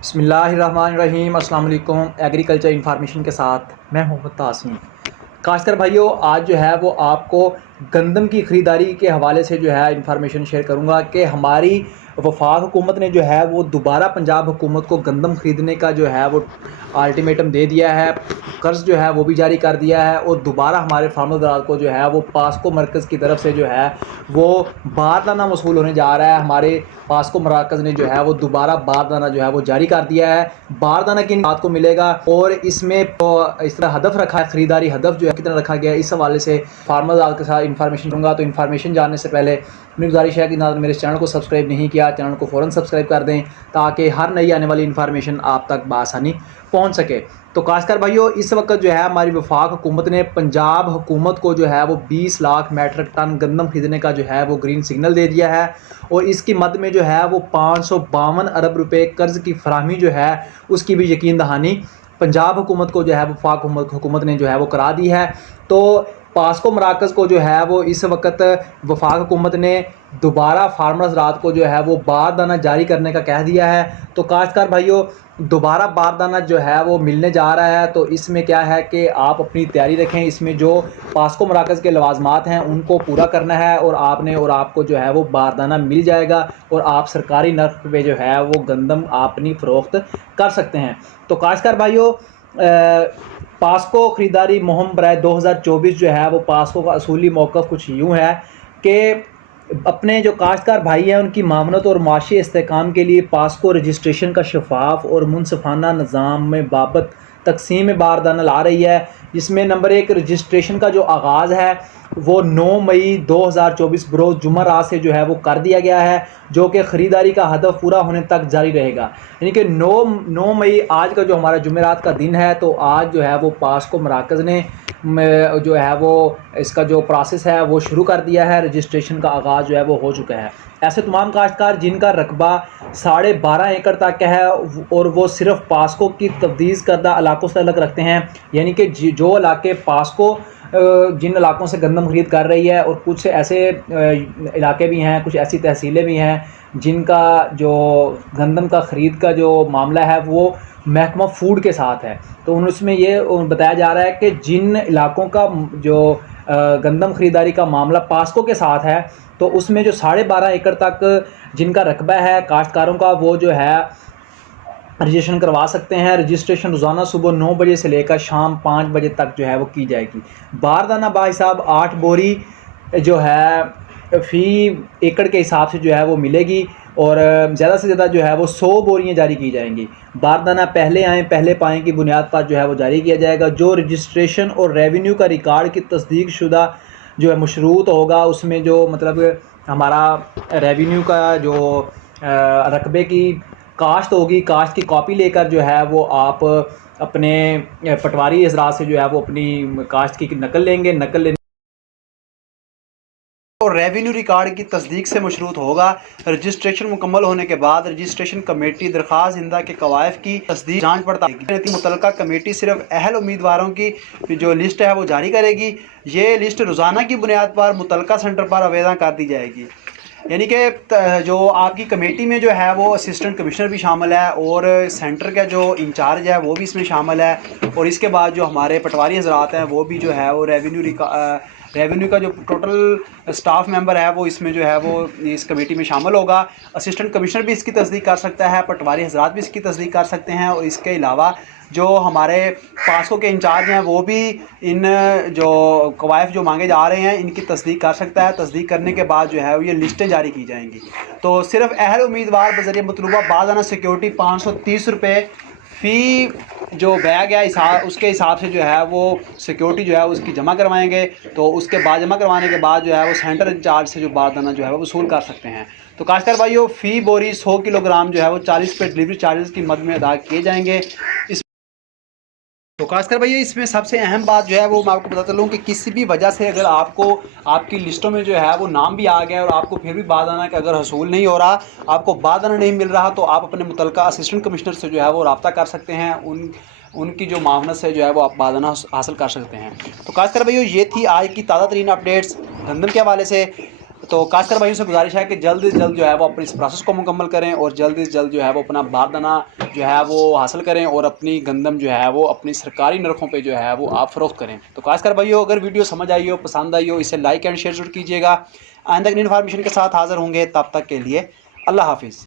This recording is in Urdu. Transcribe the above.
بسم اللہ الرحمن الرحیم۔ السلام علیکم۔ ایگریکلچر انفارمیشن کے ساتھ میں محمد تاسم۔ کاشتکار بھائیوں، آج جو ہے وہ آپ کو گندم کی خریداری کے حوالے سے جو ہے انفارمیشن شیئر کروں گا کہ ہماری وفاق حکومت نے جو ہے وہ دوبارہ پنجاب حکومت کو گندم خریدنے کا جو ہے وہ الٹیمیٹم دے دیا ہے، قرض جو ہے وہ بھی جاری کر دیا ہے، اور دوبارہ ہمارے فارمر حضرات کو جو ہے وہ پاسکو مرکز کی طرف سے جو ہے وہ باردانہ وصول ہونے جا رہا ہے۔ ہمارے پاسکو مراکز نے جو ہے وہ دوبارہ باردانہ جو ہے وہ جاری کر دیا ہے۔ باردانہ کن بات کو ملے گا اور اس میں اس طرح ہدف رکھا ہے، خریداری ہدف جو ہے کتنا رکھا گیا ہے، اس حوالے سے فارمر حضرات کے ساتھ انفارمیشن دوں گا۔ تو انفارمیشن جاننے سے پہلے میری گزارش ہے کہ میرے چینل کو سبسکرائب نہیں کیا، چینل کو فوراً سبسکرائب کر دیں تاکہ ہر نئی آنے والی انفارمیشن آپ تک بآسانی پہنچ سکے۔ تو کاشتکار بھائیوں، اس وقت جو ہے ہماری وفاق حکومت نے پنجاب حکومت کو جو ہے وہ 20 لاکھ میٹرک ٹن گندم خریدنے کا جو ہے وہ گرین سگنل دے دیا ہے، اور اس کی مد میں جو ہے وہ 552 ارب روپے قرض کی فراہمی جو ہے اس کی بھی یقین دہانی پنجاب حکومت کو جو ہے وفاق حکومت نے جو ہے وہ کرا دی ہے۔ تو پاسکو مراکز کو جو ہے وہ اس وقت وفاق حکومت نے دوبارہ فارمر حضرات کو جو ہے وہ باردانہ جاری کرنے کا کہہ دیا ہے۔ تو کاشتکار بھائیوں، دوبارہ باردانہ جو ہے وہ ملنے جا رہا ہے، تو اس میں کیا ہے کہ آپ اپنی تیاری رکھیں۔ اس میں جو پاسکو مراکز کے لوازمات ہیں ان کو پورا کرنا ہے، اور آپ کو جو ہے وہ باردانہ مل جائے گا، اور آپ سرکاری نرخ پہ جو ہے وہ گندم اپنی فروخت کر سکتے ہیں۔ تو کاشتکار بھائیوں، پاسکو خریداری مہم برائے 2024 جو ہے وہ پاسکو کا اصولی موقف کچھ یوں ہے کہ اپنے جو کاشتکار بھائی ہیں ان کی معاونت اور معاشی استحکام کے لیے پاسکو رجسٹریشن کا شفاف اور منصفانہ نظام میں بابت تقسیم باردانہ لا رہی ہے، جس میں نمبر 1 رجسٹریشن کا جو آغاز ہے وہ 9 مئی 2024 بروز جمعرات سے جو ہے وہ کر دیا گیا ہے، جو کہ خریداری کا ہدف پورا ہونے تک جاری رہے گا۔ یعنی کہ 9 مئی آج کا جو ہمارا جمعرات کا دن ہے، تو آج جو ہے وہ پاسکو مراکز نے جو ہے وہ اس کا جو پروسیس ہے وہ شروع کر دیا ہے، رجسٹریشن کا آغاز جو ہے وہ ہو چکا ہے۔ ایسے تمام کاشتکار جن کا رقبہ 12.5 ایکڑ تک ہے اور وہ صرف پاسکو کی تفویض کردہ علاقوں سے تعلق رکھتے ہیں، یعنی کہ جو علاقے پاسکو جن علاقوں سے گندم خرید کر رہی ہے، اور کچھ ایسے علاقے بھی ہیں، کچھ ایسی تحصیلیں بھی ہیں جن کا جو گندم کا خرید کا جو معاملہ ہے وہ محکمہ فوڈ کے ساتھ ہے، تو اس میں یہ بتایا جا رہا ہے کہ جن علاقوں کا جو گندم خریداری کا معاملہ پاسکو کے ساتھ ہے، تو اس میں جو 12.5 ایکڑ تک جن کا رقبہ ہے کاشتکاروں کا، وہ جو ہے رجسٹریشن کروا سکتے ہیں۔ رجسٹریشن روزانہ صبح 9 بجے سے لے کر شام 5 بجے تک جو ہے وہ کی جائے گی۔ باردانہ بھائی صاحب 8 بوری جو ہے فی ایکڑ کے حساب سے جو ہے وہ ملے گی، اور زیادہ سے زیادہ جو ہے وہ 100 بوریاں جاری کی جائیں گی۔ باردانہ پہلے آئیں پہلے پائیں کی بنیاد پر جو ہے وہ جاری کیا جائے گا۔ جو رجسٹریشن اور ریونیو کا ریکارڈ کی تصدیق شدہ جو ہے مشروط ہوگا، اس میں جو مطلب ہمارا ریونیو کا جو رقبے کی کاشت ہوگی، کاشت کی کاپی لے کر جو ہے وہ آپ اپنے پٹواری حضرات سے جو ہے وہ اپنی کاشت کی نقل لیں گے، نقل لینے اور ریونیو ریکارڈ کی تصدیق سے مشروط ہوگا۔ رجسٹریشن مکمل ہونے کے بعد رجسٹریشن کمیٹی درخواست دہندہ کے قوائف کی تصدیق جانچ پڑتال کرے گی۔ متعلقہ کمیٹی صرف اہل امیدواروں کی جو لسٹ ہے وہ جاری کرے گی۔ یہ لسٹ روزانہ کی بنیاد پر متعلقہ سینٹر پر آویزاں کر دی جائے گی۔ یعنی کہ جو آپ کی کمیٹی میں جو ہے وہ اسسٹنٹ کمشنر بھی شامل ہے، اور سینٹر کا جو انچارج ہے وہ بھی اس میں شامل ہے، اور اس کے بعد جو ہمارے پٹواری حضرات ہیں وہ بھی جو ہے وہ ریونیو کا جو ٹوٹل اسٹاف ممبر ہے وہ اس میں جو ہے وہ اس کمیٹی میں شامل ہوگا۔ اسسٹنٹ کمشنر بھی اس کی تصدیق کر سکتا ہے، پٹواری حضرات بھی اس کی تصدیق کر سکتے ہیں، اور اس کے علاوہ جو ہمارے پاسکو کے انچارج ہیں وہ بھی ان جو قوائف جو مانگے جا رہے ہیں ان کی تصدیق کر سکتا ہے۔ تصدیق کرنے کے بعد جو ہے یہ لسٹیں جاری کی جائیں گی۔ تو صرف اہل امیدوار بذریعہ مطلوبہ باردانہ سیکیورٹی 530 روپے فی جو بیگ ہے اس کے حساب سے جو ہے وہ سیکیورٹی جو ہے اس کی جمع کروائیں گے، تو اس کے بعد جمع کروانے کے بعد جو ہے وہ سینٹر انچارج سے جو باردانہ جو ہے وہ وصول کر سکتے ہیں۔ تو کاشتکار بھائیوں، فی بوری 100 کلو گرام جو ہے وہ 40 روپے ڈلیوری چارجز کی مد میں ادا کیے جائیں گے۔ تو کاشتکار بھائی، اس میں سب سے اہم بات جو ہے وہ میں آپ کو بتاتا چلوں کہ کسی بھی وجہ سے اگر آپ کو آپ کی لسٹوں میں جو ہے وہ نام بھی آ گیا اور آپ کو پھر بھی باردانہ کا اگر حصول نہیں ہو رہا، آپ کو باردانہ نہیں مل رہا، تو آپ اپنے متعلقہ اسسٹنٹ کمشنر سے جو ہے وہ رابطہ کر سکتے ہیں، ان کی جو معاونت سے جو ہے وہ آپ باردانہ حاصل کر سکتے ہیں۔ تو کاشتکار بھائیو، یہ تھی آج کی تازہ ترین اپڈیٹس گندم کے حوالے سے۔ تو کاشتکار بھائیوں سے گزارش ہے کہ جلد از جلد جو ہے وہ اپنی اس پروسیس کو مکمل کریں اور جلد از جلد جو ہے وہ اپنا باردانہ جو ہے وہ حاصل کریں اور اپنی گندم جو ہے وہ اپنی سرکاری نرخوں پہ جو ہے وہ آپ فروخت کریں۔ تو کاشتکار بھائیوں اگر ویڈیو سمجھ آئی ہو، پسند آئی ہو، اسے لائک اینڈ شیئر ضرور کیجیے گا۔ آئندہ کی انفارمیشن کے ساتھ حاضر ہوں گے، تب تک کے لیے اللہ حافظ۔